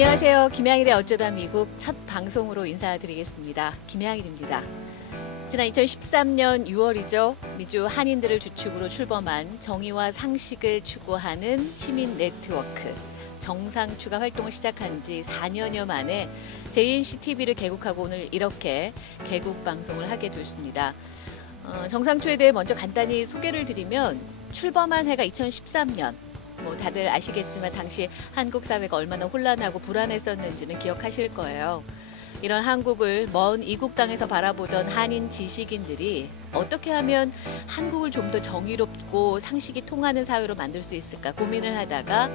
안녕하세요. 김양일의 어쩌다 미국 첫 방송으로 인사드리겠습니다. 김양일입니다. 지난 2013년 6월이죠. 미주 한인들을 주축으로 출범한 정의와 상식을 추구하는 시민 네트워크 정상추가 활동을 시작한 지 4년여 만에 JNCTV를 개국하고 오늘 이렇게 개국 방송을 하게 됐습니다. 정상추에 대해 먼저 간단히 소개를 드리면 출범한 해가 2013년. 다들 아시겠지만 당시 한국 사회가 얼마나 혼란하고 불안했었는지는 기억하실 거예요. 이런 한국을 먼 이국 땅에서 바라보던 한인 지식인들이 어떻게 하면 한국을 좀 더 정의롭고 상식이 통하는 사회로 만들 수 있을까 고민을 하다가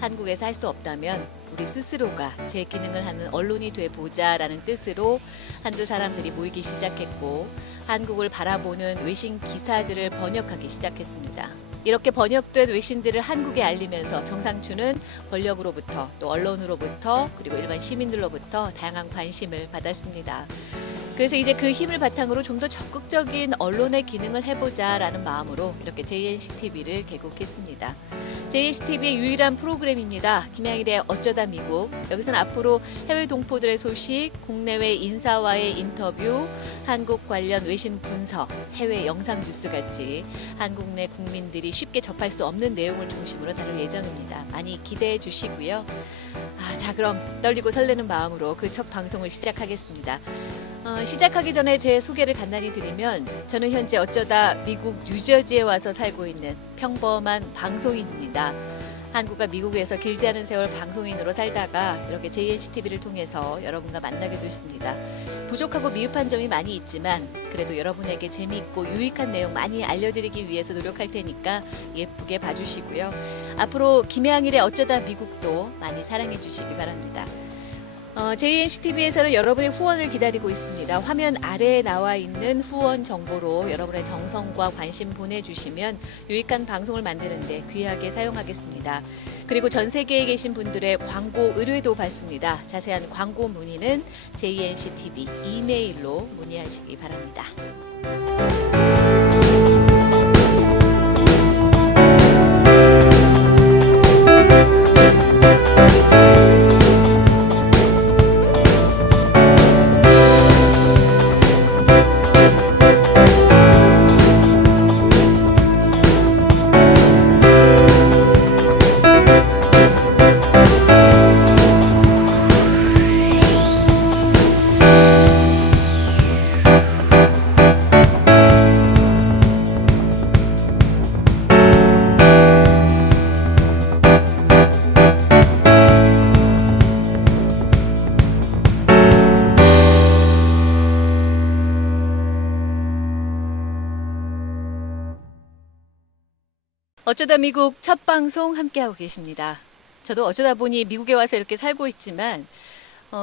한국에서 할 수 없다면 우리 스스로가 제 기능을 하는 언론이 돼 보자라는 뜻으로 한두 사람들이 모이기 시작했고 한국을 바라보는 외신 기사들을 번역하기 시작했습니다. 이렇게 번역된 외신들을 한국에 알리면서 정상추는 권력으로부터 또 언론으로부터 그리고 일반 시민들로부터 다양한 관심을 받았습니다. 그래서 이제 그 힘을 바탕으로 좀 더 적극적인 언론의 기능을 해보자라는 마음으로 이렇게 JNCTV를 개국했습니다. JNCTV의 유일한 프로그램입니다. 김양일의 어쩌다 미국. 여기서는 앞으로 해외 동포들의 소식, 국내외 인사와의 인터뷰, 한국 관련 외신 분석, 해외 영상 뉴스 같이 한국 내 국민들이 쉽게 접할 수 없는 내용을 중심으로 다룰 예정입니다. 많이 기대해 주시고요. 자, 그럼 떨리고 설레는 마음으로 그 첫 방송을 시작하겠습니다. 시작하기 전에 제 소개를 간단히 드리면 저는 현재 어쩌다 미국 뉴저지에 와서 살고 있는 평범한 방송인입니다. 한국과 미국에서 길지 않은 세월 방송인으로 살다가 이렇게 JNCTV를 통해서 여러분과 만나게 됐습니다. 부족하고 미흡한 점이 많이 있지만 그래도 여러분에게 재미있고 유익한 내용 많이 알려드리기 위해서 노력할 테니까 예쁘게 봐주시고요. 앞으로 김양일의 어쩌다 미국도 많이 사랑해 주시기 바랍니다. JNCTV에서는 여러분의 후원을 기다리고 있습니다. 화면 아래에 나와 있는 후원 정보로 여러분의 정성과 관심 보내주시면 유익한 방송을 만드는 데 귀하게 사용하겠습니다. 그리고 전 세계에 계신 분들의 광고 의뢰도 받습니다. 자세한 광고 문의는 JNCTV 이메일로 문의하시기 바랍니다. 어쩌다 미국 첫 방송 함께하고 계십니다. 저도 어쩌다 보니 미국에 와서 이렇게 살고 있지만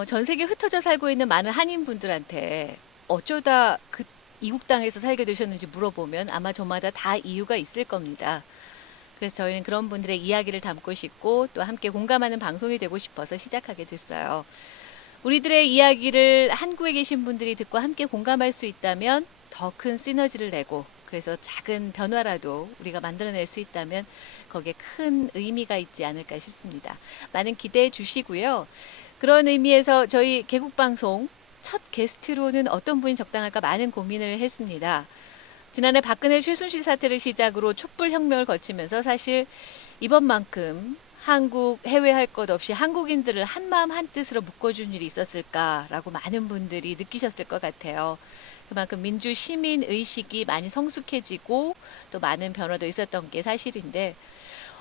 전 세계 흩어져 살고 있는 많은 한인분들한테 어쩌다 이국 땅에서 살게 되셨는지 물어보면 아마 저마다 다 이유가 있을 겁니다. 그래서 저희는 그런 분들의 이야기를 담고 싶고 또 함께 공감하는 방송이 되고 싶어서 시작하게 됐어요. 우리들의 이야기를 한국에 계신 분들이 듣고 함께 공감할 수 있다면 더 큰 시너지를 내고 그래서 작은 변화라도 우리가 만들어낼 수 있다면 거기에 큰 의미가 있지 않을까 싶습니다. 많은 기대해 주시고요. 그런 의미에서 저희 개국방송 첫 게스트로는 어떤 분이 적당할까 많은 고민을 했습니다. 지난해 박근혜 최순실 사태를 시작으로 촛불혁명을 거치면서 사실 이번만큼 한국 해외 할 것 없이 한국인들을 한마음 한뜻으로 묶어준 일이 있었을까라고 많은 분들이 느끼셨을 것 같아요. 그만큼 민주 시민 의식이 많이 성숙해지고 또 많은 변화도 있었던 게 사실인데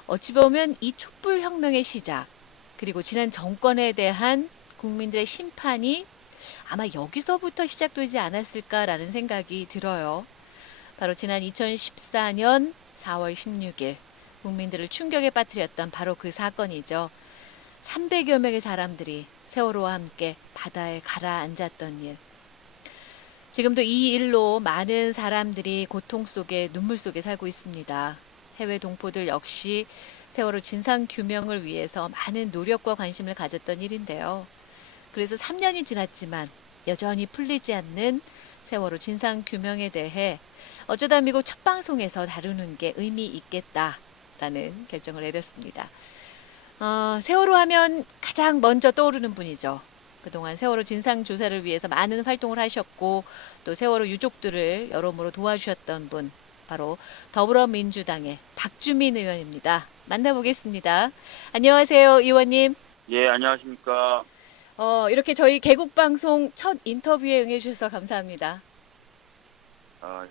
어찌 보면 이 촛불 혁명의 시작 그리고 지난 정권에 대한 국민들의 심판이 아마 여기서부터 시작되지 않았을까라는 생각이 들어요. 바로 지난 2014년 4월 16일 국민들을 충격에 빠뜨렸던 바로 그 사건이죠. 300여 명의 사람들이 세월호와 함께 바다에 가라앉았던 일. 지금도 이 일로 많은 사람들이 고통 속에 눈물 속에 살고 있습니다. 해외 동포들 역시 세월호 진상 규명을 위해서 많은 노력과 관심을 가졌던 일인데요. 그래서 3년이 지났지만 여전히 풀리지 않는 세월호 진상 규명에 대해 어쩌다 미국 첫 방송에서 다루는 게 의미 있겠다라는 결정을 내렸습니다. 세월호 하면 가장 먼저 떠오르는 분이죠. 그동안 세월호 진상조사를 위해서 많은 활동을 하셨고 또 세월호 유족들을 여러모로 도와주셨던 분 바로 더불어민주당의 박주민 의원입니다. 만나보겠습니다. 안녕하세요, 의원님. 예, 안녕하십니까. 이렇게 저희 개국방송 첫 인터뷰에 응해주셔서 감사합니다.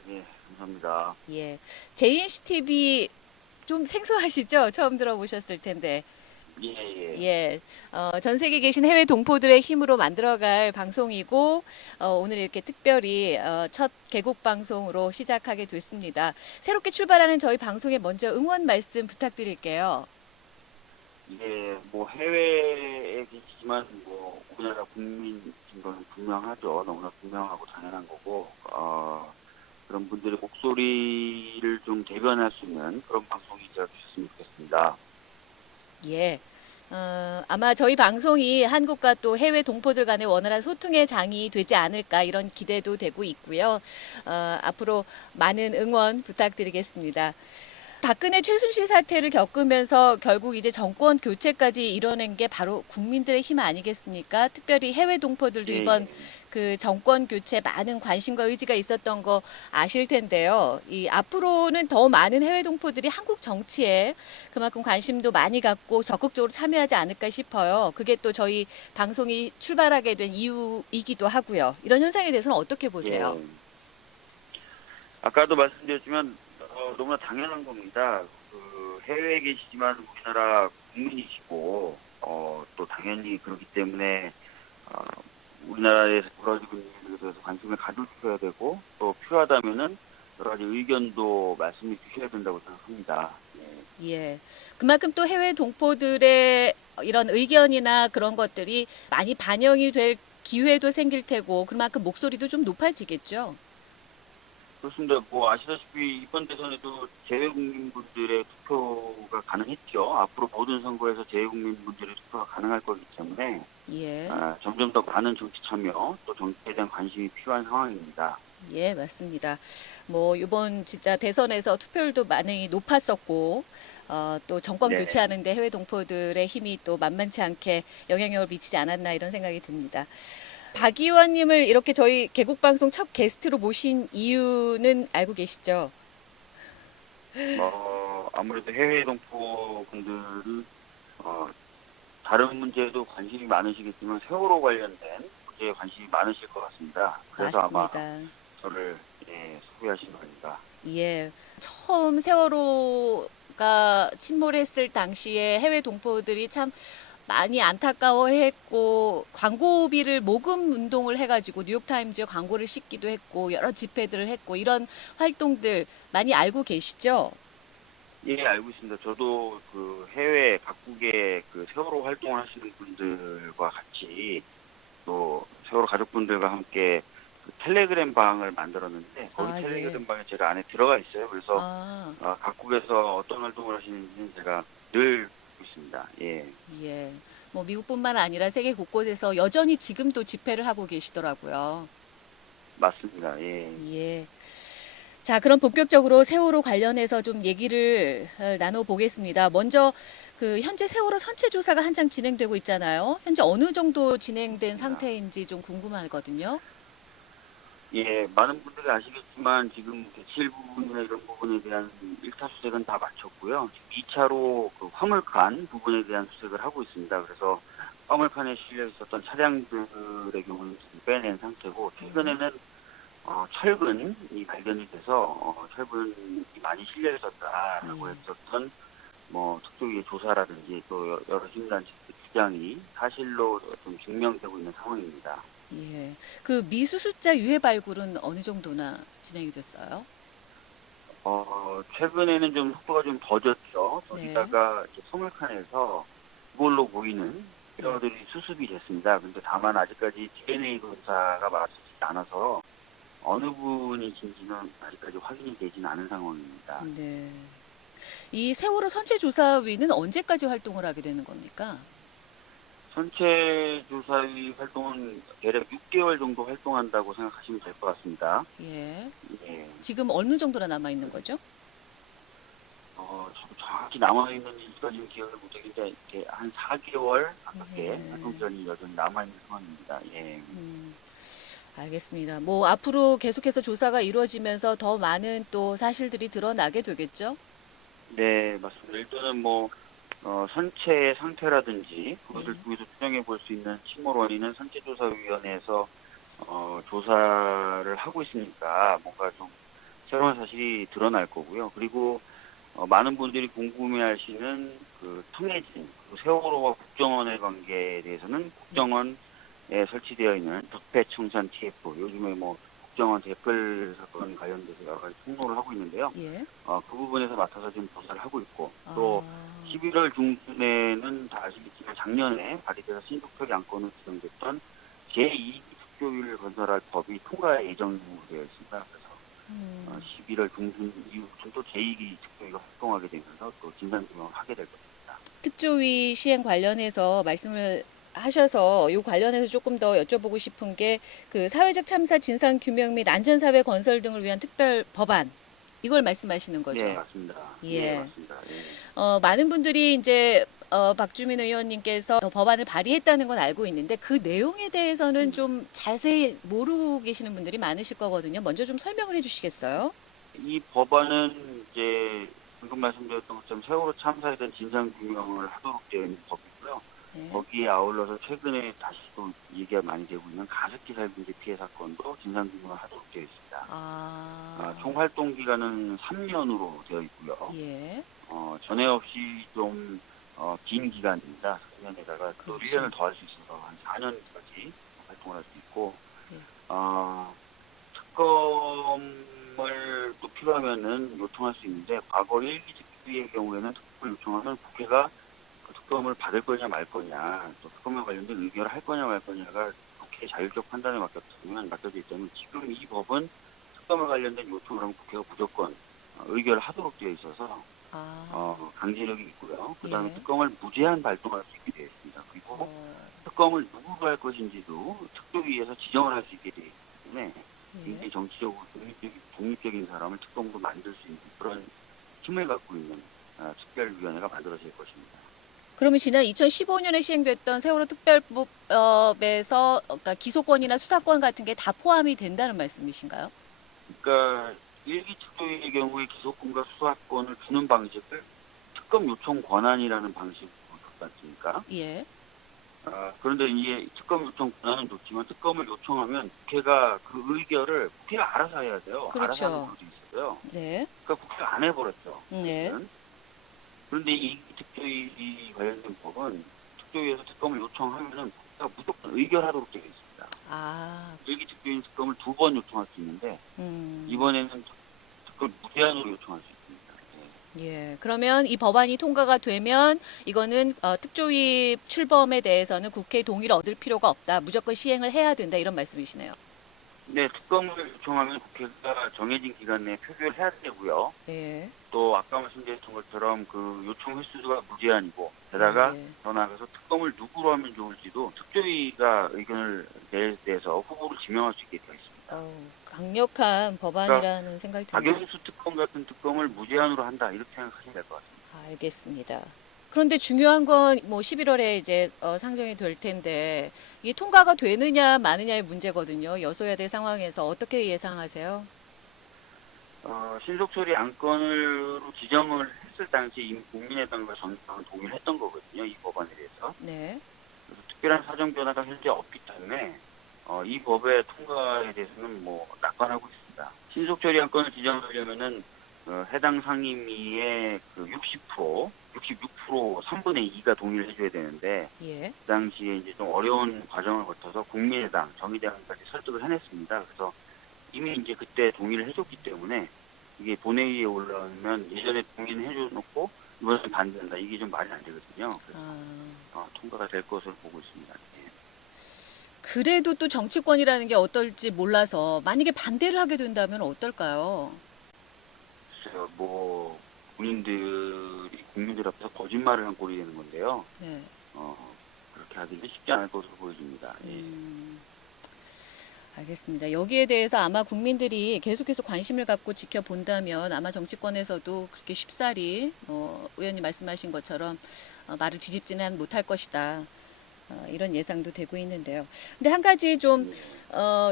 예, 감사합니다. 예, JNCTV 좀 생소하시죠? 처음 들어보셨을 텐데. 예, 예. 예, 전 세계에 계신 해외 동포들의 힘으로 만들어갈 방송이고 오늘 이렇게 특별히 첫 개국 방송으로 시작하게 됐습니다. 새롭게 출발하는 저희 방송에 먼저 응원 말씀 부탁드릴게요. 예, 뭐 해외에 계시지만 뭐 우리나라 국민인 건 분명하죠. 너무나 분명하고 당연한 거고, 그런 분들의 목소리를 좀 대변할 수 있는 그런 방송이 되어 주셨으면 좋겠습니다. 예. 아마 저희 방송이 한국과 또 해외 동포들 간의 원활한 소통의 장이 되지 않을까 이런 기대도 되고 있고요. 앞으로 많은 응원 부탁드리겠습니다. 박근혜 최순실 사태를 겪으면서 결국 이제 정권 교체까지 이뤄낸 게 바로 국민들의 힘 아니겠습니까? 특별히 해외 동포들도 예, 이번 예. 그 정권 교체 많은 관심과 의지가 있었던 거 아실 텐데요. 이 앞으로는 더 많은 해외 동포들이 한국 정치에 그만큼 관심도 많이 갖고 적극적으로 참여하지 않을까 싶어요. 그게 또 저희 방송이 출발하게 된 이유이기도 하고요. 이런 현상에 대해서는 어떻게 보세요? 예. 아까도 말씀드렸지만 너무나 당연한 겁니다. 그 해외에 계시지만 우리나라 국민이시고 또 당연히 그렇기 때문에 어, 우리나라에서 벌어지고 있는 일에 대해서 관심을 가져주셔야 되고 또 필요하다면은 여러 가지 의견도 말씀해 주셔야 된다고 생각합니다. 예. 예. 그만큼 또 해외 동포들의 이런 의견이나 그런 것들이 많이 반영이 될 기회도 생길 테고 그만큼 목소리도 좀 높아지겠죠. 그렇습니다. 뭐 아시다시피 이번 대선에도 재외국민분들의 투표가 가능했죠. 앞으로 모든 선거에서 재외국민분들의 투표가 가능할 거기 때문에 예. 점점 더 많은 정치 참여 또 정치에 대한 관심이 필요한 상황입니다. 예, 맞습니다. 뭐 이번 진짜 대선에서 투표율도 많이 높았었고 또 정권 네. 교체하는데 해외 동포들의 힘이 또 만만치 않게 영향력을 미치지 않았나 이런 생각이 듭니다. 박 의원님을 이렇게 저희 개국방송 첫 게스트로 모신 이유는 알고 계시죠? 아무래도 해외 동포분들은 다른 문제에도 관심이 많으시겠지만 세월호 관련된 문제에 관심이 많으실 것 같습니다. 그래서 아마 맞습니다. 저를 섭외하신 겁니다. 예, 처음 세월호가 침몰했을 당시에 해외 동포들이 참 많이 안타까워했고 광고비를 모금 운동을 해가지고 뉴욕타임즈에 광고를 싣기도 했고 여러 집회들을 했고 이런 활동들 많이 알고 계시죠? 예, 알고 있습니다. 저도 그 해외 각국의 그 세월호 활동을 하시는 분들과 같이 또 세월호 가족분들과 함께 그 텔레그램 방을 만들었는데 거기 아, 예. 텔레그램 방에 제가 안에 들어가 있어요. 그래서 아, 각국에서 어떤 활동을 하시는지는 제가 늘 보고 있습니다. 예, 예. 뭐 미국뿐만 아니라 세계 곳곳에서 여전히 지금도 집회를 하고 계시더라고요. 맞습니다. 예. 예. 자, 그럼 본격적으로 세월호 관련해서 좀 얘기를 나눠보겠습니다. 먼저 그 현재 세월호 선체 조사가 한창 진행되고 있잖아요. 현재 어느 정도 진행된 맞습니다. 상태인지 좀 궁금하거든요. 예, 많은 분들이 아시겠지만 지금 대칠 부분이나 이런 부분에 대한 1차 수색은 다 마쳤고요. 지금 2차로 그 화물칸 부분에 대한 수색을 하고 있습니다. 그래서 화물칸에 실려 있었던 차량들의 경우는 지금 빼낸 상태고 최근에는 철근이 발견이 돼서 철근이 많이 실려 있었다라고 했었던 뭐 특조위의 조사라든지 또 여러 시민단체들 주장이 사실로 좀 증명되고 있는 상황입니다. 예. 그 미수습자 유해 발굴은 어느 정도나 진행이 됐어요? 최근에는 좀 속도가 좀 더뎠죠. 네. 거기다가 이제 소멸칸에서 그걸로 보이는 뼈들이 수습이 됐습니다. 근데 다만 아직까지 DNA 검사가 마치지 않아서 어느 부분이신지는 아직까지 확인이 되지는 않은 상황입니다. 네. 이 세월호 선체 조사위는 언제까지 활동을 하게 되는 겁니까? 선체 조사위 활동은 대략 6개월 정도 활동한다고 생각하시면 될 것 같습니다. 예. 예. 지금 어느 정도나 남아 있는 거죠? 저도 정확히 남아있는 정확히까지는 기억을 못하겠는데 이렇게 한 4개월 가깝게 예. 활동기간이 여전히 남아있는 상황입니다. 예. 알겠습니다. 뭐 앞으로 계속해서 조사가 이루어지면서 더 많은 또 사실들이 드러나게 되겠죠? 네, 맞습니다. 일단은 뭐 선체의 상태라든지 그것을 예. 통해서 추정해 볼 수 있는 침몰 원인은 선체조사위원회에서 조사를 하고 있으니까 뭔가 좀 새로운 사실이 드러날 거고요. 그리고 많은 분들이 궁금해하시는 그 청해진 그리고 세월호와 국정원의 관계에 대해서는 국정원에 설치되어 있는 적폐청산 TF 요즘에 뭐 국정원 댓글 사건 관련돼서 여러 가지 폭로를 하고 있는데요. 예. 그 부분에서 맡아서 지금 조사를 하고 있고 또 아, 11월 중순에는 다 아시겠지만 작년에 발의돼서 신속하게 안건으로 지정됐던 제2기 특교위를 건설할 법이 통과 예정되어 있습니다. 그래서 음. 11월 중순 이후부터 또 제2기 특교위가 활동하게 되면서 또 진상규명을 하게 될 겁니다. 특조위 시행 관련해서 말씀을 하셔서 이 관련해서 조금 더 여쭤보고 싶은 게 그 사회적 참사 진상 규명 및 안전사회 건설 등을 위한 특별 법안 이걸 말씀하시는 네, 거죠? 맞습니다. 예, 예. 맞습니다. 예. 많은 분들이 이제 박주민 의원님께서 법안을 발의했다는 건 알고 있는데 그 내용에 대해서는 좀 자세히 모르고 계시는 분들이 많으실 거거든요. 먼저 좀 설명을 해주시겠어요? 이 법안은 이제 방금 말씀드렸던 것처럼 세월호 참사에 대한 진상규명을 하도록 되어 있는 법이고요. 네. 거기에 아울러서 최근에 다시 또 얘기가 많이 되고 있는 가습기 살균제 피해 사건도 진상규명을 하도록 되어 있습니다. 총 활동 기간은 3년으로 되어 있고요. 예. 전에 없이 좀 긴 기간입니다. 3년에다가 또 그렇죠. 1년을 더 할 수 있어서 한 4년까지 활동을 할 수 있고 네. 특검을 또 필요하면은 요청할 수 있는데 과거 1기 특위의 경우에는 특검을 요청하면 국회가 그 특검을 받을 거냐 말 거냐 또 특검에 관련된 의결을 할 거냐 말 거냐가 국회의 자율적 판단에 맡겨져 있다면 지금 이 법은 특검에 관련된 요청을 하면 국회가 무조건 의결을 하도록 되어 있어서 강제력이 있고요. 그 다음에 예. 특검을 무제한 발동할 수 있게 되어 있습니다. 그리고 특검을 누구로 할 것인지도 특조위에서 지정을 할 수 있게 되어 있기 때문에 예. 굉장히 정치적으로 독립적인 사람을 특검으로 만들 수 있는 그런 힘을 갖고 있는 특별위원회가 만들어질 것입니다. 그러면 지난 2015년에 시행됐던 세월호 특별법에서 그러니까 기소권이나 수사권 같은 게 다 포함이 된다는 말씀이신가요? 그러니까 일기 특조위의 경우에 기소권과 수사권을 주는 방식을 특검 요청 권한이라는 방식으로 줬지 않습니까? 예. 그런데 이게 특검 요청 권한은 좋지만 특검을 요청하면 국회가 그 의결을 국회가 알아서 해야 돼요. 알아서 하는 그렇죠. 구조 있어요. 네. 그러니까 국회가 안 해버렸죠. 네. 사실은. 그런데 이 특조위 관련된 법은 특조위에서 특검을 요청하면은 국회가 무조건 의결하도록 되어 있습니다. 일기 특조위 특검을 2번 요청할 수 있는데 이번에는 특검 무제한으로 요청할 수 있습니다. 예. 그러면 이 법안이 통과가 되면 이거는 특조위 출범에 대해서는 국회 동의를 얻을 필요가 없다. 무조건 시행을 해야 된다. 이런 말씀이시네요. 네, 특검을 요청하면 국회가 정해진 기간 내에 표결을 해야 되고요. 네. 또 아까 말씀드렸던 것처럼 그 요청 횟수가 무제한이고 게다가 예. 더 나아가서 특검을 누구로 하면 좋을지도 특조위가 의견을 내서 후보를 지명할 수 있게 되어 있습니다. 강력한 법안이라는 생각이 드네요. 박영수 특검 같은 특검을 무제한으로 한다 이렇게 생각하시면 될 것 같습니다. 알겠습니다. 그런데 중요한 건 뭐 11월에 이제 상정이 될 텐데 이게 통과가 되느냐 마느냐의 문제거든요. 여소야대 상황에서 어떻게 예상하세요? 신속처리 안건으로 지정을 했을 당시 이미 국민의당과 정의당은 동의를 했던 거거든요. 이 법안에 대해서. 네. 그래서 특별한 사정 변화가 현재 없기 때문에 이 법의 통과에 대해서는 뭐 낙관하고 있습니다. 신속처리 안건을 지정하려면은 해당 상임위의 그 60%, 66% 3분의 2가 동의를 해줘야 되는데 예. 그 당시에 이제 좀 어려운 과정을 거쳐서 국민의당, 정의당까지 설득을 해냈습니다. 그래서 이미 이제 그때 동의를 해줬기 때문에 이게 본회의에 올라오면 예전에 동의는 해줘놓고 이번엔 반대한다. 이게 좀 말이 안 되거든요. 그래서 통과가 될 것으로 보고 있습니다. 예. 그래도 또 정치권이라는 게 어떨지 몰라서 만약에 반대를 하게 된다면 어떨까요? 글쎄요, 뭐 국민들 앞에서 거짓말을 한 꼴이 되는 건데요. 네. 그렇게 하기는 쉽지 않을 것으로 보여집니다. 예. 알겠습니다. 여기에 대해서 아마 국민들이 계속해서 관심을 갖고 지켜본다면 아마 정치권에서도 그렇게 쉽사리 의원님 말씀하신 것처럼 말을 뒤집지는 못할 것이다. 이런 예상도 되고 있는데요. 근데 한 가지 좀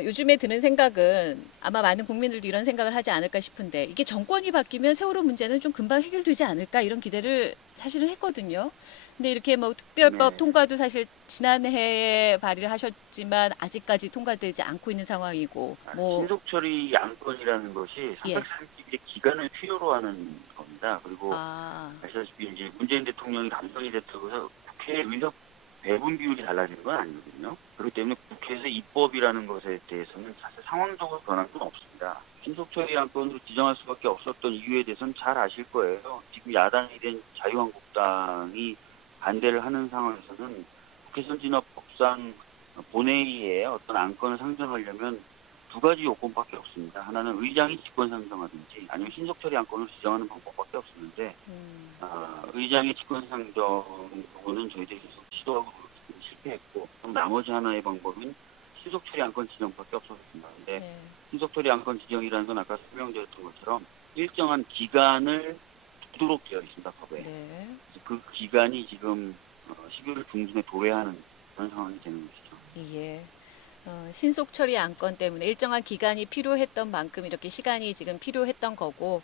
요즘에 드는 생각은 아마 많은 국민들도 이런 생각을 하지 않을까 싶은데 이게 정권이 바뀌면 세월호 문제는 좀 금방 해결되지 않을까 이런 기대를 사실은 했거든요. 근데 이렇게 뭐 특별법 네. 통과도 사실 지난해에 발의를 하셨지만 아직까지 통과되지 않고 있는 상황이고 뭐 신속 처리 안건이라는 것이 예. 사실상의 기간을 필요로 하는 겁니다. 그리고 아, 아시다시피 이제 문재인 대통령이 당선이 됐다고 해서 국회 의석 배분 비율이 달라지는 건 아니거든요. 그렇기 때문에 국회에서 입법이라는 것에 대해서는 사실 상황적으로 변한 건 없습니다. 신속처리 안건으로 지정할 수밖에 없었던 이유에 대해서는 잘 아실 거예요. 지금 야당이 된 자유한국당이 반대를 하는 상황에서는 국회 선진화법상 본회의에 어떤 안건을 상정하려면 두 가지 요건밖에 없습니다. 하나는 의장이 직권 상정하든지 아니면 신속처리 안건을 지정하는 방법밖에 없었는데 의장의 직권 상정 부분은 저희들이 계속 시도하고 실패했고 그럼 나머지 하나의 방법은 신속처리 안건 지정밖에 없었습니다. 근데 네. 신속처리 안건 지정이라는 건 아까 설명드렸던 것처럼 일정한 기간을 두도록 되어 있습니다. 법에. 네. 그 기간이 지금 12월 중순에 도래하는 그런 상황이 되는 것이죠. 예. 신속 처리 안건 때문에 일정한 기간이 필요했던 만큼 이렇게 시간이 지금 필요했던 거고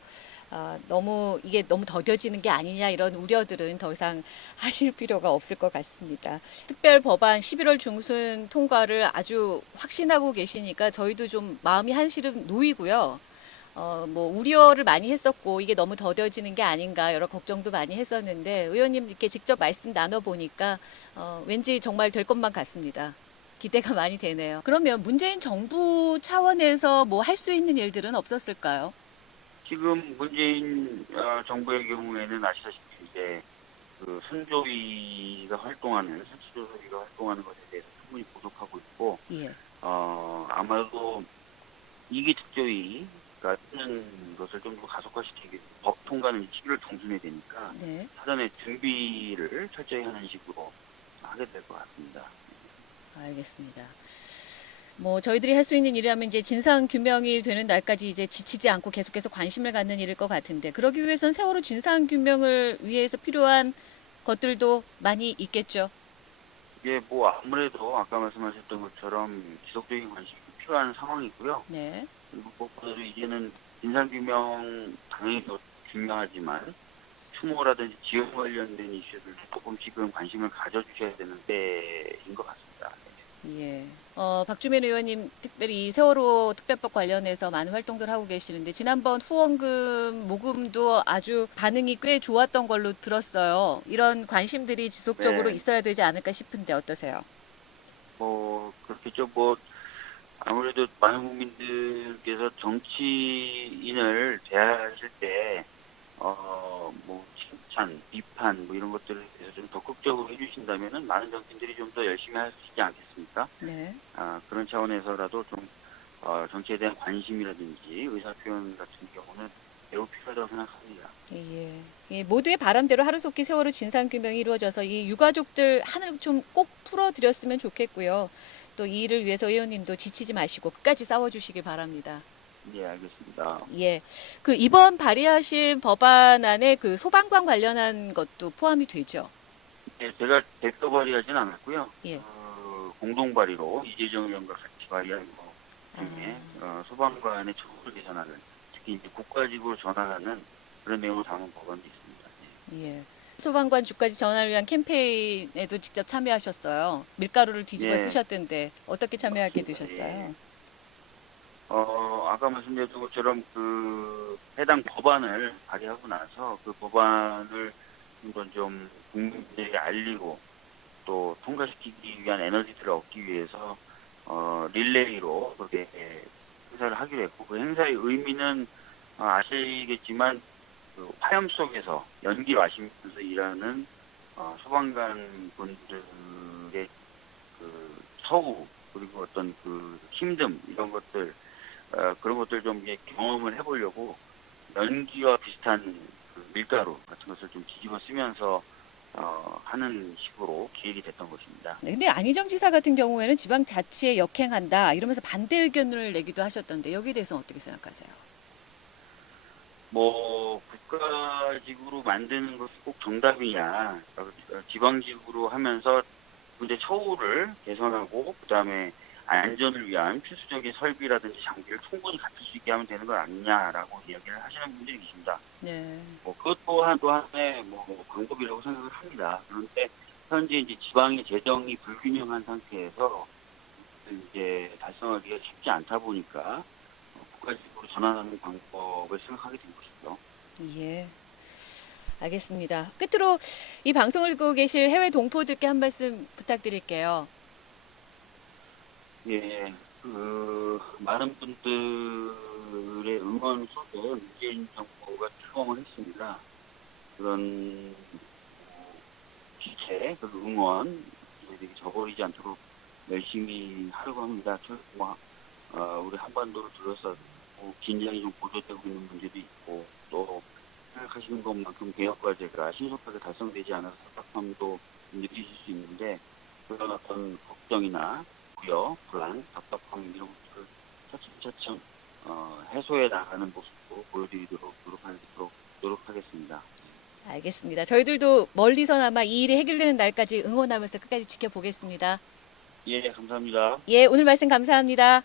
이게 너무 더뎌지는 게 아니냐 이런 우려들은 더 이상 하실 필요가 없을 것 같습니다. 특별 법안 11월 중순 통과를 아주 확신하고 계시니까 저희도 좀 마음이 한시름 놓이고요. 뭐 우려를 많이 했었고 이게 너무 더뎌지는 게 아닌가 여러 걱정도 많이 했었는데 의원님 이렇게 직접 말씀 나눠 보니까 왠지 정말 될 것만 같습니다. 기대가 많이 되네요. 그러면 문재인 정부 차원에서 뭐 할 수 있는 일들은 없었을까요? 지금 문재인 정부의 경우에는 아시다시피 이제 그 선조위가 활동하는 것에 대해서 충분히 보석하고 있고 예. 아마도 이기 특조위가 뜨는 것을 좀 더 가속화시키기 위해서 법 통과는 11월 중순에 되니까 네. 사전에 준비를 철저히 하는 식으로 하게 될 것 같습니다. 알겠습니다. 뭐 저희들이 할 수 있는 일이라면 이제 진상 규명이 되는 날까지 이제 지치지 않고 계속해서 관심을 갖는 일일 것 같은데 그러기 위해선 세월호 진상 규명을 위해서 필요한 것들도 많이 있겠죠. 이게 뭐 아무래도 아까 말씀하셨던 것처럼 지속적인 관심이 필요한 상황이고요. 네. 그리고 무엇보다도 이제는 진상규명 당연히 더 중요하지만 추모라든지 지역 관련된 이슈들도 조금씩은 관심을 가져주셔야 되는 때인 것 같습니다. 예. 박주민 의원님 특별히 이 세월호 특별법 관련해서 많은 활동들 하고 계시는데 지난번 후원금 모금도 아주 반응이 꽤 좋았던 걸로 들었어요. 이런 관심들이 지속적으로 네, 있어야 되지 않을까 싶은데 어떠세요? 뭐 그렇겠죠. 뭐 아무래도 많은 국민들께서 정치인을 대하실 때 뭐 칭찬, 비판 뭐 이런 것들에 대해서 좀 적극적으로 해주신다면은 많은 정치인들이 좀 더 열심히 하시지 않겠습니까? 네. 그런 차원에서라도 좀 정치에 대한 관심이라든지 의사표현 같은 경우는 매우 필요하다고 생각합니다. 예. 예, 모두의 바람대로 하루속히 세월호 진상규명이 이루어져서 이 유가족들 한을 좀 꼭 풀어드렸으면 좋겠고요. 또 이 일을 위해서 의원님도 지치지 마시고 끝까지 싸워주시길 바랍니다. 예, 알겠습니다. 예. 그 이번 발의하신 법안안에 그 소방관 관련한 것도 포함이 되죠. 예, 제가 대표 발의하진 않았고요. 예. 공동 발의로 이재정 의원과 같이 발의한 거 아, 중에 소방관의 처우를 개선하는 특히 이제 국가직으로 전환하는 그런 내용을 담은 법안도 있습니다. 예. 소방관 주까지 전환을 위한 캠페인에도 직접 참여하셨어요. 밀가루를 뒤집어 예, 쓰셨던데 어떻게 참여하게 맞습니다. 예. 되셨어요? 아까 말씀드렸던 것처럼 그 해당 법안을 발의하고 나서 그 법안을 한번 좀 국민들에게 알리고 또 통과시키기 위한 에너지들을 얻기 위해서 릴레이로 그렇게 행사를 하기로 했고 그 행사의 의미는 아시겠지만 그 화염 속에서 연기 마시면서 일하는 소방관 분들의 그 처우 그리고 어떤 그 힘듦 이런 것들 그런 것들 좀 이제 경험을 해보려고 연기와 비슷한 그 밀가루 같은 것을 좀 뒤집어 쓰면서 하는 식으로 기획이 됐던 것입니다. 네, 근데 안희정 지사 같은 경우에는 지방자치에 역행한다 이러면서 반대 의견을 내기도 하셨던데 여기에 대해서는 어떻게 생각하세요? 뭐 국가직으로 만드는 것이 꼭 정답이냐? 지방직으로 하면서 문제 처우를 개선하고 그다음에 안전을 위한 필수적인 설비라든지 장비를 충분히 갖출 수 있게 하면 되는 거 아니냐라고 이야기를 하시는 분들이 계십니다. 네. 뭐 그것 또한 또 하나의 뭐 방법이라고 생각을 합니다. 그런데 현재 이제 지방의 재정이 불균형한 상태에서 이제 달성하기가 쉽지 않다 보니까 국가직으로 전환하는 방법을 생각하게 된 것이죠. 예. 알겠습니다. 끝으로 이 방송을 듣고 계실 해외 동포들께 한 말씀 부탁드릴게요. 예, 많은 분들의 응원 속에 문재인 정부가 출범을 했습니다. 그런 기체, 그 응원, 저희들이 저버리지 않도록 열심히 하려고 합니다. 우리 한반도를 둘러싸고 긴장이 좀 고조되고 있는 문제도 있고, 또 생각하시는 것만큼 개혁 과제가 신속하게 달성되지 않아서 답답함도 느끼실 수 있는데, 그런 어떤 걱정이나 우려, 불안, 답답함 이런 것들을 차츰차츰 해소해 나가는 모습도 보여드리도록 노력하겠습니다. 알겠습니다. 저희들도 멀리서나마 이 일이 해결되는 날까지 응원하면서 끝까지 지켜보겠습니다. 예, 감사합니다. 예, 오늘 말씀 감사합니다.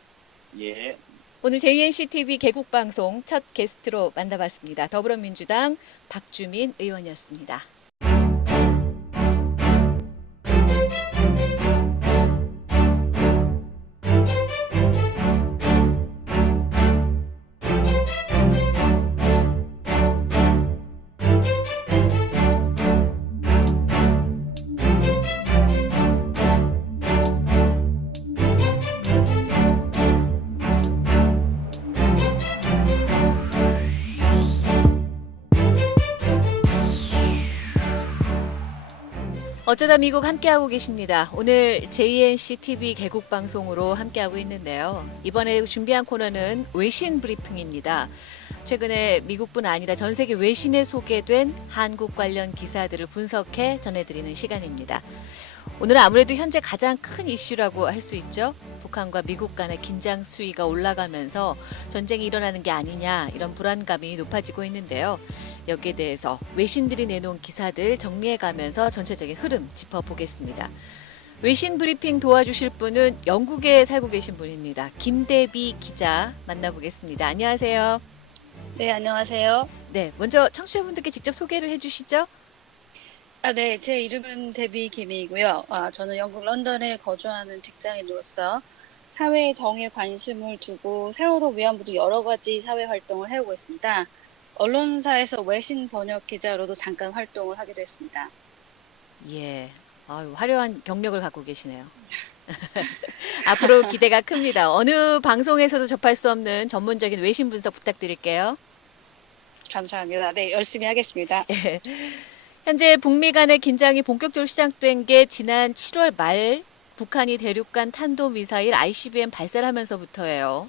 예. 오늘 JNCTV 개국방송 첫 게스트로 만나봤습니다. 더불어민주당 박주민 의원이었습니다. 어쩌다 미국 함께하고 계십니다. 오늘 JNCTV 개국방송으로 함께하고 있는데요. 이번에 준비한 코너는 외신 브리핑입니다. 최근에 미국뿐 아니라 전 세계 외신에 소개된 한국 관련 기사들을 분석해 전해드리는 시간입니다. 오늘은 아무래도 현재 가장 큰 이슈라고 할 수 있죠. 북한과 미국 간의 긴장 수위가 올라가면서 전쟁이 일어나는 게 아니냐 이런 불안감이 높아지고 있는데요. 여기에 대해서 외신들이 내놓은 기사들 정리해가면서 전체적인 흐름 짚어보겠습니다. 외신 브리핑 도와주실 분은 영국에 살고 계신 분입니다. 김대비 기자 만나보겠습니다. 안녕하세요. 네, 안녕하세요. 네, 먼저 청취자분들께 직접 소개를 해주시죠. 네, 제 이름은 데비 김이고요. 저는 영국 런던에 거주하는 직장인으로서 사회 정의에 관심을 두고 세월호 위안부 등 여러 가지 사회 활동을 해오고 있습니다. 언론사에서 외신 번역 기자로도 잠깐 활동을 하기도 했습니다. 예, 화려한 경력을 갖고 계시네요. 앞으로 기대가 큽니다. 어느 방송에서도 접할 수 없는 전문적인 외신 분석 부탁드릴게요. 감사합니다. 네, 열심히 하겠습니다. 예. 현재 북미 간의 긴장이 본격적으로 시작된 게 지난 7월 말 북한이 대륙간 탄도미사일 ICBM 발사를 하면서부터예요.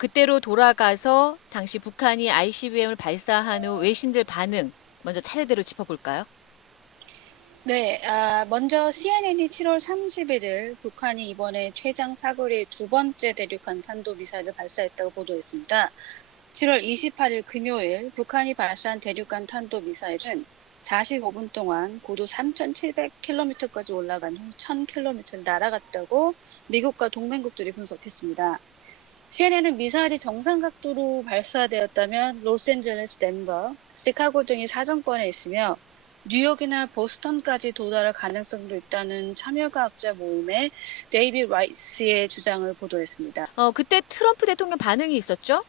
그때로 돌아가서 당시 북한이 ICBM을 발사한 후 외신들 반응 먼저 차례대로 짚어볼까요? 네, 먼저 CNN이 7월 31일 북한이 이번에 최장 사거리의 두 번째 대륙간 탄도미사일을 발사했다고 보도했습니다. 7월 28일 금요일 북한이 발사한 대륙간 탄도미사일은 45분 동안 고도 3,700km까지 올라간 후 1,000km를 날아갔다고 미국과 동맹국들이 분석했습니다. CNN은 미사일이 정상 각도로 발사되었다면 로스앤젤레스, 덴버, 시카고 등이 사정권에 있으며 뉴욕이나 보스턴까지 도달할 가능성도 있다는 참여과학자 모임의 데이빗 라이스의 주장을 보도했습니다. 그때 트럼프 대통령 반응이 있었죠?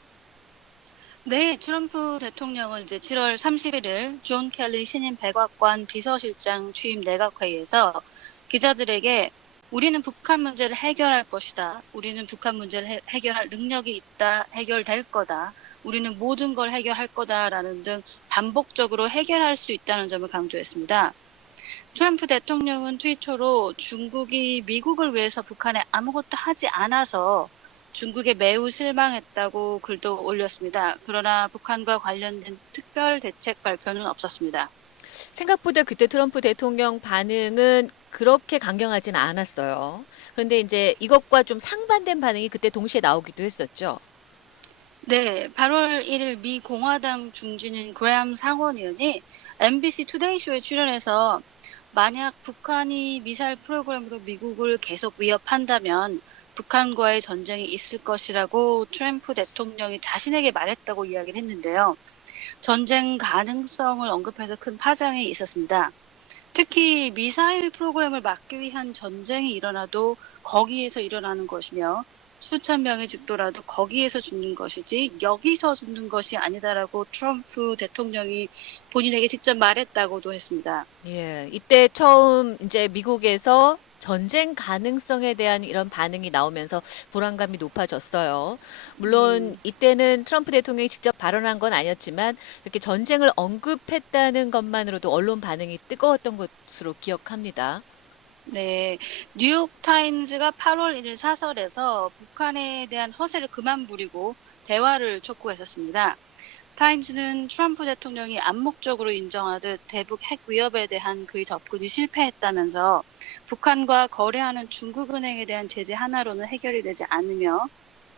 네, 트럼프 대통령은 이제 7월 31일 존 켈리 신임 백악관 비서실장 취임 내각회의에서 기자들에게 우리는 북한 문제를 해결할 것이다. 우리는 북한 문제를 해결할 능력이 있다. 해결될 거다. 우리는 모든 걸 해결할 거다라는 등 반복적으로 해결할 수 있다는 점을 강조했습니다. 트럼프 대통령은 트위터로 중국이 미국을 위해서 북한에 아무것도 하지 않아서 중국에 매우 실망했다고 글도 올렸습니다. 그러나 북한과 관련된 특별 대책 발표는 없었습니다. 생각보다 그때 트럼프 대통령 반응은 그렇게 강경하진 않았어요. 그런데 이제 이것과 좀 상반된 반응이 그때 동시에 나오기도 했었죠. 네, 8월 1일 미 공화당 중진인 그레엄 상원의원이 MBC 투데이 쇼에 출연해서 만약 북한이 미사일 프로그램으로 미국을 계속 위협한다면 북한과의 전쟁이 있을 것이라고 트럼프 대통령이 자신에게 말했다고 이야기를 했는데요. 전쟁 가능성을 언급해서 큰 파장이 있었습니다. 특히 미사일 프로그램을 막기 위한 전쟁이 일어나도 거기에서 일어나는 것이며 수천 명이 죽더라도 거기에서 죽는 것이지 여기서 죽는 것이 아니다라고 트럼프 대통령이 본인에게 직접 말했다고도 했습니다. 예, 이때 처음 이제 미국에서 전쟁 가능성에 대한 이런 반응이 나오면서 불안감이 높아졌어요. 물론 이때는 트럼프 대통령이 직접 발언한 건 아니었지만 이렇게 전쟁을 언급했다는 것만으로도 언론 반응이 뜨거웠던 것으로 기억합니다. 네, 뉴욕타임즈가 8월 1일 사설에서 북한에 대한 허세를 그만 부리고 대화를 촉구했었습니다. 타임즈는 트럼프 대통령이 암묵적으로 인정하듯 대북 핵 위협에 대한 그의 접근이 실패했다면서 북한과 거래하는 중국은행에 대한 제재 하나로는 해결이 되지 않으며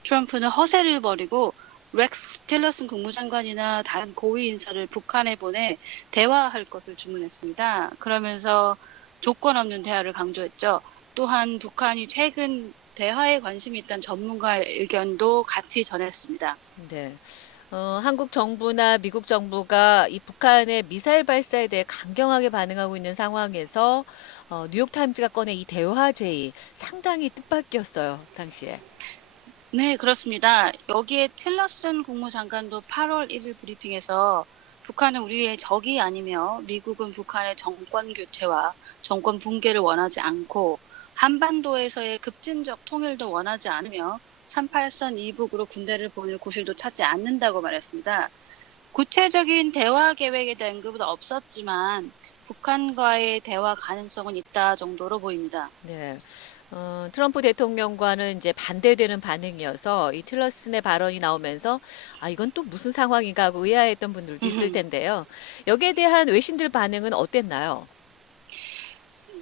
트럼프는 허세를 벌이고 렉스 틸러슨 국무장관이나 다른 고위 인사를 북한에 보내 대화할 것을 주문했습니다. 그러면서 조건 없는 대화를 강조했죠. 또한 북한이 최근 대화에 관심이 있다는 전문가의 의견도 같이 전했습니다. 네. 한국 정부나 미국 정부가 이 북한의 미사일 발사에 대해 강경하게 반응하고 있는 상황에서 뉴욕타임즈가 꺼낸 이 대화 제의 상당히 뜻밖이었어요, 당시에. 네, 그렇습니다. 여기에 틸러슨 국무장관도 8월 1일 브리핑에서 북한은 우리의 적이 아니며 미국은 북한의 정권 교체와 정권 붕괴를 원하지 않고 한반도에서의 급진적 통일도 원하지 않으며 38선 이북으로 군대를 보낼 곳을도 찾지 않는다고 말했습니다. 구체적인 대화 계획에 대한 언급은 없었지만 북한과의 대화 가능성은 있다 정도로 보입니다. 네. 트럼프 대통령과는 이제 반대되는 반응이어서 이 틸러슨의 발언이 나오면서 아, 이건 또 무슨 상황인가 하고 의아했던 분들도 있을 텐데요. 여기에 대한 외신들 반응은 어땠나요?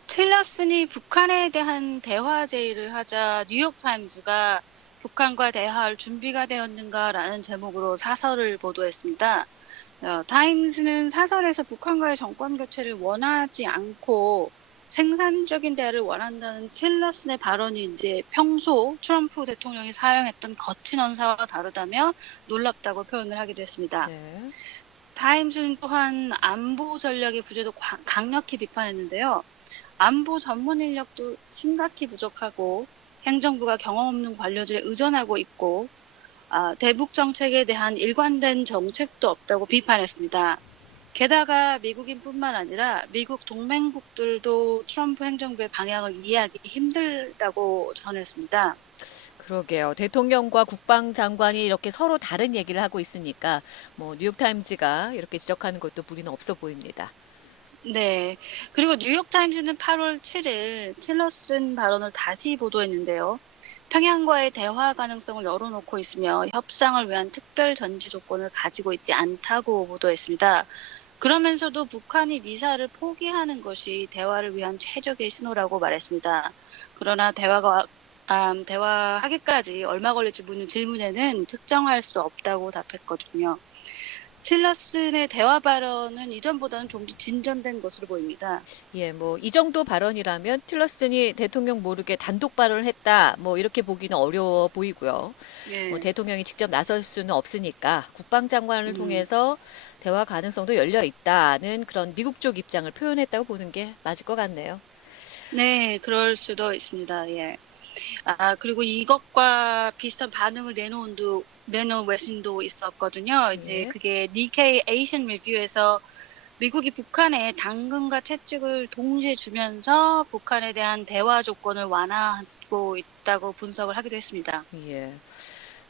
틸러슨이 북한에 대한 대화 제의를 하자 뉴욕타임즈가 북한과 대화할 준비가 되었는가라는 제목으로 사설을 보도했습니다. 타임스는 사설에서 북한과의 정권 교체를 원하지 않고 생산적인 대화를 원한다는 틸러슨의 발언이 이제 평소 트럼프 대통령이 사용했던 거친 언사와 다르다며 놀랍다고 표현을 하기도 했습니다. 네. 타임스는 또한 안보 전략의 부재도 강력히 비판했는데요. 안보 전문 인력도 심각히 부족하고 행정부가 경험 없는 관료들에 의존하고 있고 대북 정책에 대한 일관된 정책도 없다고 비판했습니다. 게다가 미국인뿐만 아니라 미국 동맹국들도 트럼프 행정부의 방향을 이해하기 힘들다고 전했습니다. 그러게요. 대통령과 국방장관이 이렇게 서로 다른 얘기를 하고 있으니까 뭐 뉴욕타임즈가 이렇게 지적하는 것도 무리는 없어 보입니다. 네. 그리고 뉴욕타임즈는 8월 7일 틸러슨 발언을 다시 보도했는데요. 평양과의 대화 가능성을 열어놓고 있으며 협상을 위한 특별 전제 조건을 가지고 있지 않다고 보도했습니다. 그러면서도 북한이 미사일을 포기하는 것이 대화를 위한 최적의 신호라고 말했습니다. 그러나 대화하기까지 얼마 걸릴지 묻는 질문에는 특정할 수 없다고 답했거든요. 틸러슨의 대화 발언은 이전보다는 좀 더 진전된 것으로 보입니다. 예, 뭐 이 정도 발언이라면 틸러슨이 대통령 모르게 단독 발언을 했다. 뭐 이렇게 보기는 어려워 보이고요. 뭐 예. 대통령이 직접 나설 수는 없으니까 국방장관을 음. 통해서 대화 가능성도 열려 있다는 그런 미국 쪽 입장을 표현했다고 보는 게 맞을 것 같네요. 네, 그럴 수도 있습니다. 예. 그리고 이것과 비슷한 반응을 내놓은 외신도 있었거든요. 이제 예. 그게 니케이 에이션 리뷰에서 미국이 북한에 당근과 채찍을 동시에 주면서 북한에 대한 대화 조건을 완화하고 있다고 분석을 하기도 했습니다. 예.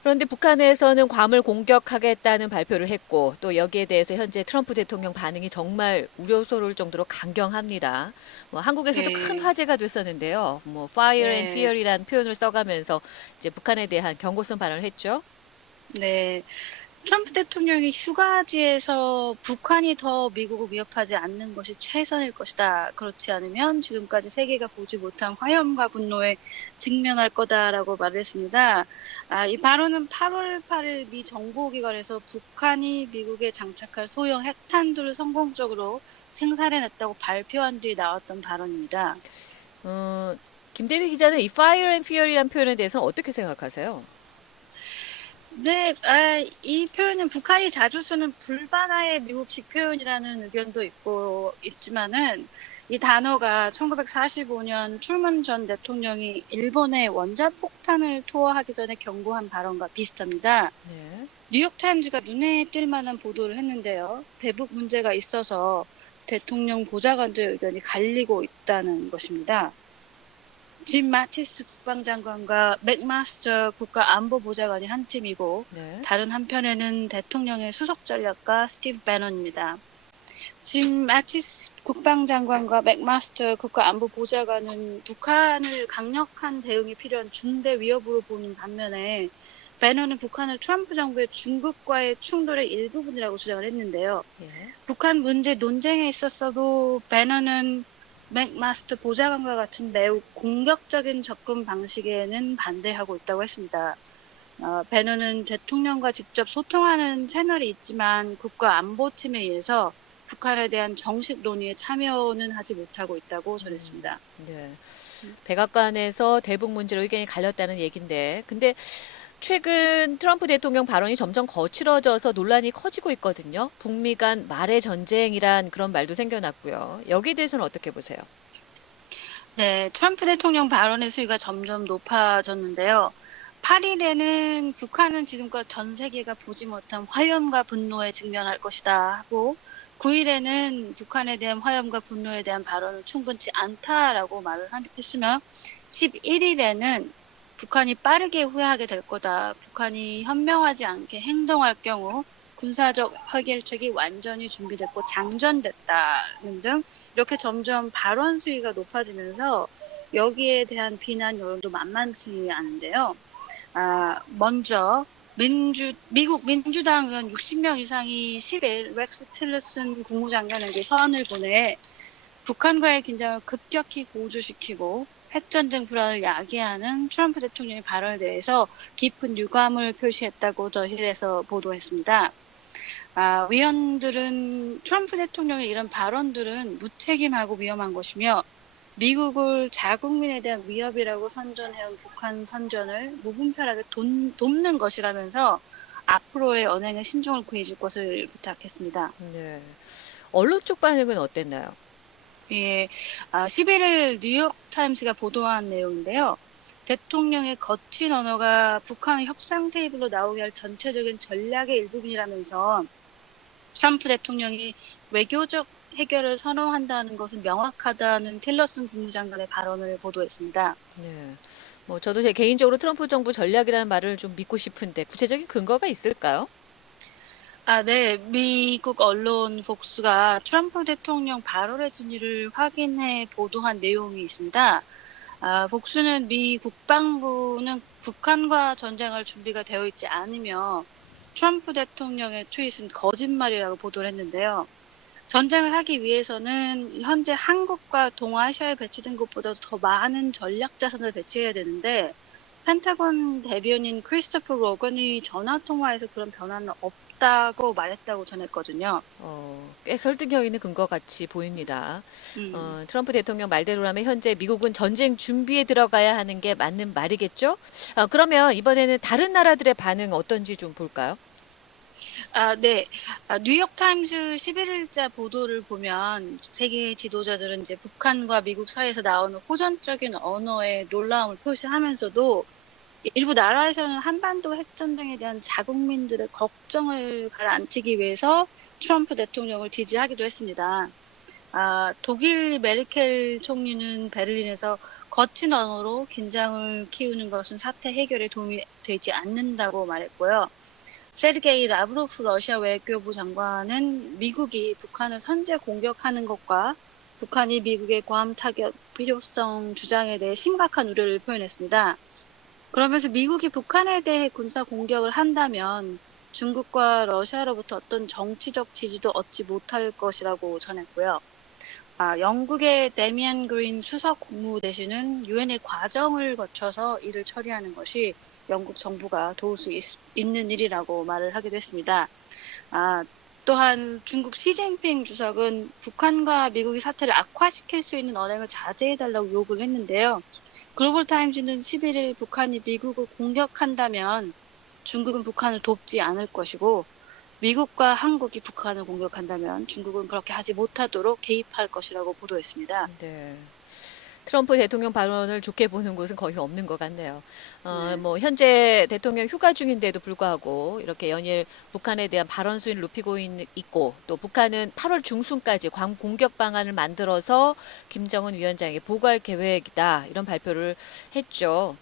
그런데 북한에서는 괌을 공격하겠다는 발표를 했고 또 여기에 대해서 현재 트럼프 대통령 반응이 정말 우려스러울 정도로 강경합니다. 뭐 한국에서도 큰 예. 화제가 됐었는데요. 뭐 fire and 예. fear이라는 표현을 써가면서 이제 북한에 대한 경고성 발언을 했죠. 네. 트럼프 대통령이 휴가지에서 북한이 더 미국을 위협하지 않는 것이 최선일 것이다. 그렇지 않으면 지금까지 세계가 보지 못한 화염과 분노에 직면할 거다라고 말을 했습니다. 이 발언은 8월 8일 미 정보기관에서 북한이 미국에 장착할 소형 핵탄두를 성공적으로 생산해냈다고 발표한 뒤에 나왔던 발언입니다. 김대휘 기자는 이 Fire and Fury라는 표현에 대해서는 어떻게 생각하세요? 네, 이 표현은 북한이 자주 쓰는 불반하의 미국식 표현이라는 의견도 있지만은 이 단어가 1945년 트루먼 전 대통령이 일본에 원자폭탄을 투하하기 전에 경고한 발언과 비슷합니다. 네. 뉴욕타임즈가 눈에 띌 만한 보도를 했는데요. 대북 문제가 있어서 대통령 보좌관들의 의견이 갈리고 있다는 것입니다. 짐 마티스 국방장관과 맥마스터 국가안보보좌관이 한 팀이고 네. 다른 한편에는 대통령의 수석전략가 스티브 배넌입니다. 짐 마티스 국방장관과 맥마스터 국가안보보좌관은 북한을 강력한 대응이 필요한 중대 위협으로 보는 반면에 배넌은 북한을 트럼프 정부의 중국과의 충돌의 일부분이라고 주장을 했는데요. 예. 북한 문제 논쟁에 있었어도 배넌은 맥마스터 보좌관과 같은 매우 공격적인 접근 방식에는 반대하고 있다고 했습니다. 배넌은 대통령과 직접 소통하는 채널이 있지만 국가안보팀에 의해서 북한에 대한 정식 논의에 참여는 하지 못하고 있다고 전했습니다. 네. 백악관에서 대북 문제로 의견이 갈렸다는 얘긴데, 근데 최근 트럼프 대통령 발언이 점점 거칠어져서 논란이 커지고 있거든요. 북미 간 말의 전쟁이란 그런 말도 생겨났고요. 여기에 대해서는 어떻게 보세요? 네, 트럼프 대통령 발언의 수위가 점점 높아졌는데요. 8일에는 북한은 지금껏 전 세계가 보지 못한 화염과 분노에 직면할 것이다 하고 9일에는 북한에 대한 화염과 분노에 대한 발언은 충분치 않다라고 말을 했으며 11일에는 북한이 빠르게 후회하게 될 거다. 북한이 현명하지 않게 행동할 경우 군사적 해결책이 완전히 준비됐고 장전됐다는 등 이렇게 점점 발언 수위가 높아지면서 여기에 대한 비난 여론도 만만치 않은데요. 먼저 미국 민주당 의원 60명 이상이 10일 렉스 틸러슨 국무장관에게 서한을 보내 북한과의 긴장을 급격히 고조시키고 핵전쟁 불안을 야기하는 트럼프 대통령의 발언에 대해서 깊은 유감을 표시했다고 더 힐에서 보도했습니다. 위원들은 트럼프 대통령의 이런 발언들은 무책임하고 위험한 것이며 미국을 자국민에 대한 위협이라고 선전해온 북한 선전을 무분별하게 돕는 것이라면서 앞으로의 언행에 신중을 구해줄 것을 부탁했습니다. 네. 언론 쪽 반응은 어땠나요? 예, 11일 뉴욕타임스가 보도한 내용인데요. 대통령의 거친 언어가 북한의 협상 테이블로 나오게 할 전체적인 전략의 일부분이라면서 트럼프 대통령이 외교적 해결을 선호한다는 것은 명확하다는 틸러슨 국무장관의 발언을 보도했습니다. 네. 저도 제 개인적으로 트럼프 정부 전략이라는 말을 좀 믿고 싶은데 구체적인 근거가 있을까요? 네. 미국 언론 폭스가 트럼프 대통령 발언의 진위를 확인해 보도한 내용이 있습니다. 폭스는 미 국방부는 북한과 전쟁할 준비가 되어 있지 않으며 트럼프 대통령의 트윗은 거짓말이라고 보도를 했는데요. 전쟁을 하기 위해서는 현재 한국과 동아시아에 배치된 것보다 더 많은 전략 자산을 배치해야 되는데 펜타곤 대변인 크리스토퍼 로건이 전화 통화에서 그런 변화는 없다고 말했다고 전했거든요. 꽤 설득력 있는 근거 같이 보입니다. 음. 트럼프 대통령 말대로라면 현재 미국은 전쟁 준비에 들어가야 하는 게 맞는 말이겠죠? 그러면 이번에는 다른 나라들의 반응 어떤지 좀 볼까요? 네. 뉴욕타임즈 11일자 보도를 보면 세계 지도자들은 이제 북한과 미국 사이에서 나오는 호전적인 언어에 놀라움을 표시하면서도 일부 나라에서는 한반도 핵전쟁에 대한 자국민들의 걱정을 가라앉히기 위해서 트럼프 대통령을 지지하기도 했습니다. 독일 메르켈 총리는 베를린에서 거친 언어로 긴장을 키우는 것은 사태 해결에 도움이 되지 않는다고 말했고요. 세르게이 라브로프 러시아 외교부 장관은 미국이 북한을 선제 공격하는 것과 북한이 미국의 괌 타격 필요성 주장에 대해 심각한 우려를 표현했습니다. 그러면서 미국이 북한에 대해 군사 공격을 한다면 중국과 러시아로부터 어떤 정치적 지지도 얻지 못할 것이라고 전했고요. 영국의 데미안 그린 수석 국무대신은 유엔의 과정을 거쳐서 이를 처리하는 것이 영국 정부가 도울 수 있는 일이라고 말을 하기도 했습니다. 또한 중국 시진핑 주석은 북한과 미국이 사태를 악화시킬 수 있는 언행을 자제해달라고 요구를 했는데요. 글로벌 타임즈는 11일 북한이 미국을 공격한다면 중국은 북한을 돕지 않을 것이고 미국과 한국이 북한을 공격한다면 중국은 그렇게 하지 못하도록 개입할 것이라고 보도했습니다. 네. 트럼프 대통령 발언을 좋게 보는 곳은 거의 없는 것 같네요. 네. 뭐 현재 대통령 휴가 중인데도 불구하고 이렇게 연일 북한에 대한 발언 수위를 높이고 있고 또 북한은 8월 중순까지 괌 공격 방안을 만들어서 김정은 위원장에게 보고할 계획이다 이런 발표를 했죠.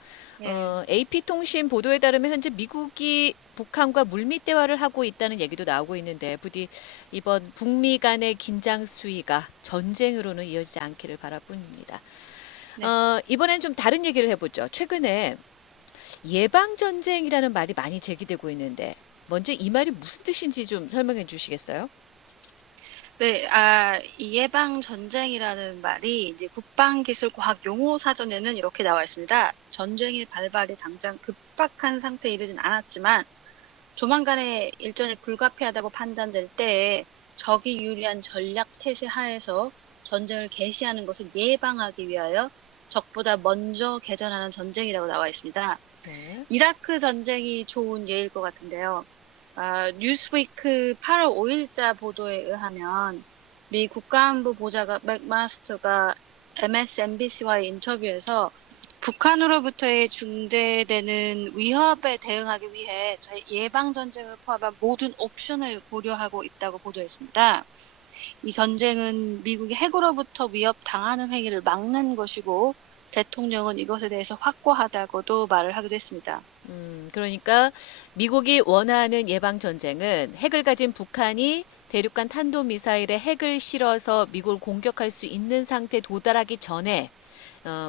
AP통신 보도에 따르면 현재 미국이 북한과 물밑 대화를 하고 있다는 얘기도 나오고 있는데 부디 이번 북미 간의 긴장 수위가 전쟁으로는 이어지지 않기를 바라뿐입니다. 네. 이번엔 좀 다른 얘기를 해보죠. 최근에 예방전쟁이라는 말이 많이 제기되고 있는데 먼저 이 말이 무슨 뜻인지 좀 설명해 주시겠어요? 네, 이 예방 전쟁이라는 말이 이제 국방기술과학용어사전에는 이렇게 나와 있습니다. 전쟁의 발발이 당장 급박한 상태에 이르진 않았지만 조만간에 일전에 불가피하다고 판단될 때에 적이 유리한 전략 태세 하에서 전쟁을 개시하는 것을 예방하기 위하여 적보다 먼저 개전하는 전쟁이라고 나와 있습니다. 네. 이라크 전쟁이 좋은 예일 것 같은데요. 뉴스위크 8월 5일자 보도에 의하면 미 국가안보 보좌관 맥마스터가 MSNBC와의 인터뷰에서 북한으로부터의 중대되는 위협에 대응하기 위해 저희 예방전쟁을 포함한 모든 옵션을 고려하고 있다고 보도했습니다. 이 전쟁은 미국이 핵으로부터 위협당하는 행위를 막는 것이고 대통령은 이것에 대해서 확고하다고도 말을 하기도 했습니다. 그러니까 미국이 원하는 예방전쟁은 핵을 가진 북한이 대륙간 탄도미사일에 핵을 실어서 미국을 공격할 수 있는 상태에 도달하기 전에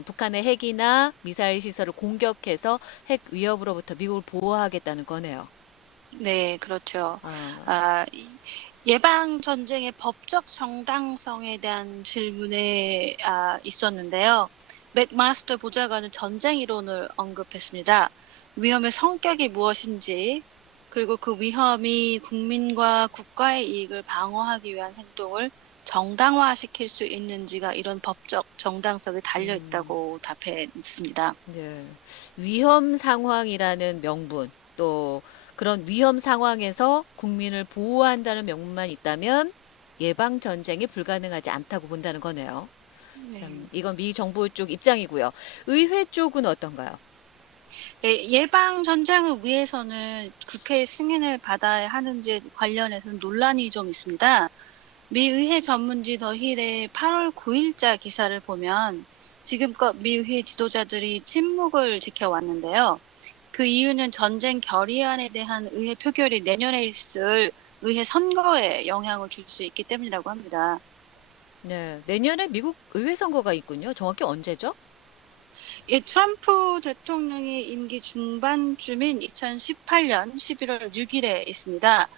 북한의 핵이나 미사일 시설을 공격해서 핵 위협으로부터 미국을 보호하겠다는 거네요. 네, 그렇죠. 아, 예방 전쟁의 법적 정당성에 대한 질문에 있었는데요. 맥마스터 보좌관은 전쟁 이론을 언급했습니다. 위험의 성격이 무엇인지, 그리고 그 위험이 국민과 국가의 이익을 방어하기 위한 행동을 정당화시킬 수 있는지가 이런 법적 정당성에 달려 있다고 답했습니다. 네. 위험 상황이라는 명분, 또 그런 위험 상황에서 국민을 보호한다는 명분만 있다면 예방 전쟁이 불가능하지 않다고 본다는 거네요. 참, 이건 미 정부 쪽 입장이고요. 의회 쪽은 어떤가요? 예방 전쟁을 위해서는 국회 승인을 받아야 하는지 관련해서는 논란이 좀 있습니다. 미 의회 전문지 더 힐의 8월 9일자 기사를 보면 지금껏 미 의회 지도자들이 침묵을 지켜왔는데요. 그 이유는 전쟁 결의안에 대한 의회 표결이 내년에 있을 의회 선거에 영향을 줄 수 있기 때문이라고 합니다. 네, 내년에 미국 의회 선거가 있군요. 정확히 언제죠? 트럼프 대통령의 임기 중반쯤인 2018년 11월 6일에 있습니다.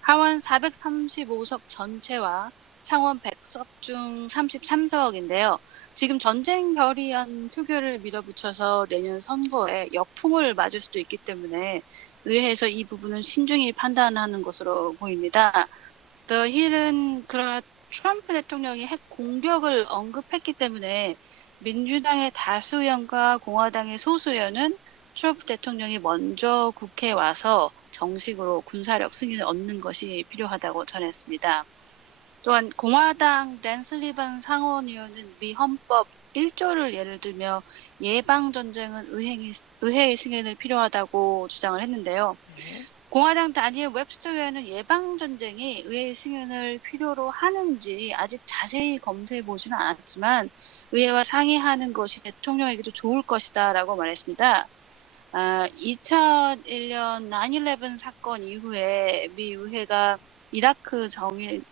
하원 435석 전체와 상원 100석 중 33석인데요. 지금 전쟁 결의안 표결을 밀어붙여서 내년 선거에 역풍을 맞을 수도 있기 때문에 의회에서 이 부분은 신중히 판단하는 것으로 보입니다. 더 힐은 그러나 트럼프 대통령이 핵 공격을 언급했기 때문에 민주당의 다수 의원과 공화당의 소수 의원은 트럼프 대통령이 먼저 국회에 와서 정식으로 군사력 승인을 얻는 것이 필요하다고 전했습니다. 또한 공화당 댄 슬리반 상원의원은 미 헌법 1조를 예를 들며 예방전쟁은 의회의 승인을 필요하다고 주장을 했는데요. 공화당 다니엘 웹스터 의원은 예방전쟁이 의회의 승인을 필요로 하는지 아직 자세히 검토해 보지는 않았지만 의회와 상의하는 것이 대통령에게도 좋을 것이다 라고 말했습니다. 2001년 9/11 사건 이후에 미 의회가 이라크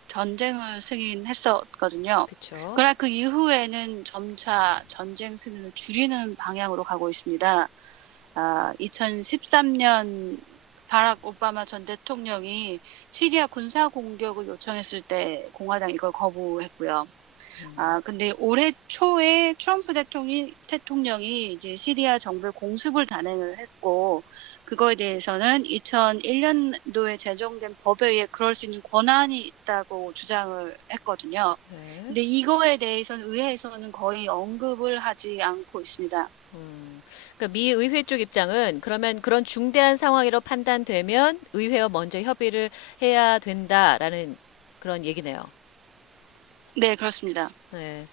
전쟁을 승인했었거든요. 그렇죠. 그러나 그 이후에는 점차 전쟁 승인을 줄이는 방향으로 가고 있습니다. 2013년 바락 오바마 전 대통령이 시리아 군사 공격을 요청했을 때 공화당이 이걸 거부했고요. 근데 올해 초에 트럼프 대통령이 이제 시리아 정부에 공습을 단행을 했고, 그거에 대해서는 2001년도에 제정된 법에 의해 그럴 수 있는 권한이 있다고 주장을 했거든요. 네. 근데 이거에 대해서는 의회에서는 거의 언급을 하지 않고 있습니다. 그러니까 미 의회 쪽 입장은 그러면 그런 중대한 상황이라고 판단되면 의회와 먼저 협의를 해야 된다라는 그런 얘기네요. 네, 그렇습니다. 네.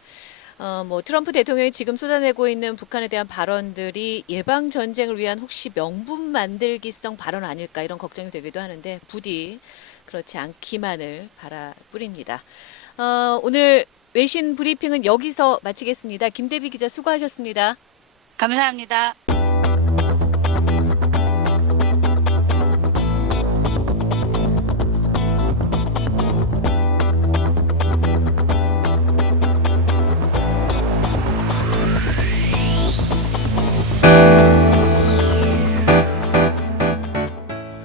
뭐 트럼프 대통령이 지금 쏟아내고 있는 북한에 대한 발언들이 예방 전쟁을 위한 혹시 명분 만들기성 발언 아닐까 이런 걱정이 되기도 하는데 부디 그렇지 않기만을 바라뿐입니다. 오늘 외신 브리핑은 여기서 마치겠습니다. 김대비 기자 수고하셨습니다. 감사합니다.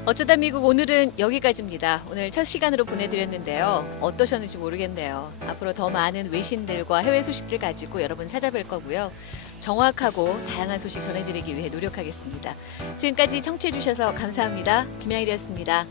어쩌다 미국 오늘은 여기까지입니다. 오늘 첫 시간으로 보내드렸는데요. 어떠셨는지 모르겠네요. 앞으로 더 많은 외신들과 해외 소식들 가지고 여러분 찾아뵐 거고요. 정확하고 다양한 소식 전해드리기 위해 노력하겠습니다. 지금까지 청취해주셔서 감사합니다. 김양일이었습니다.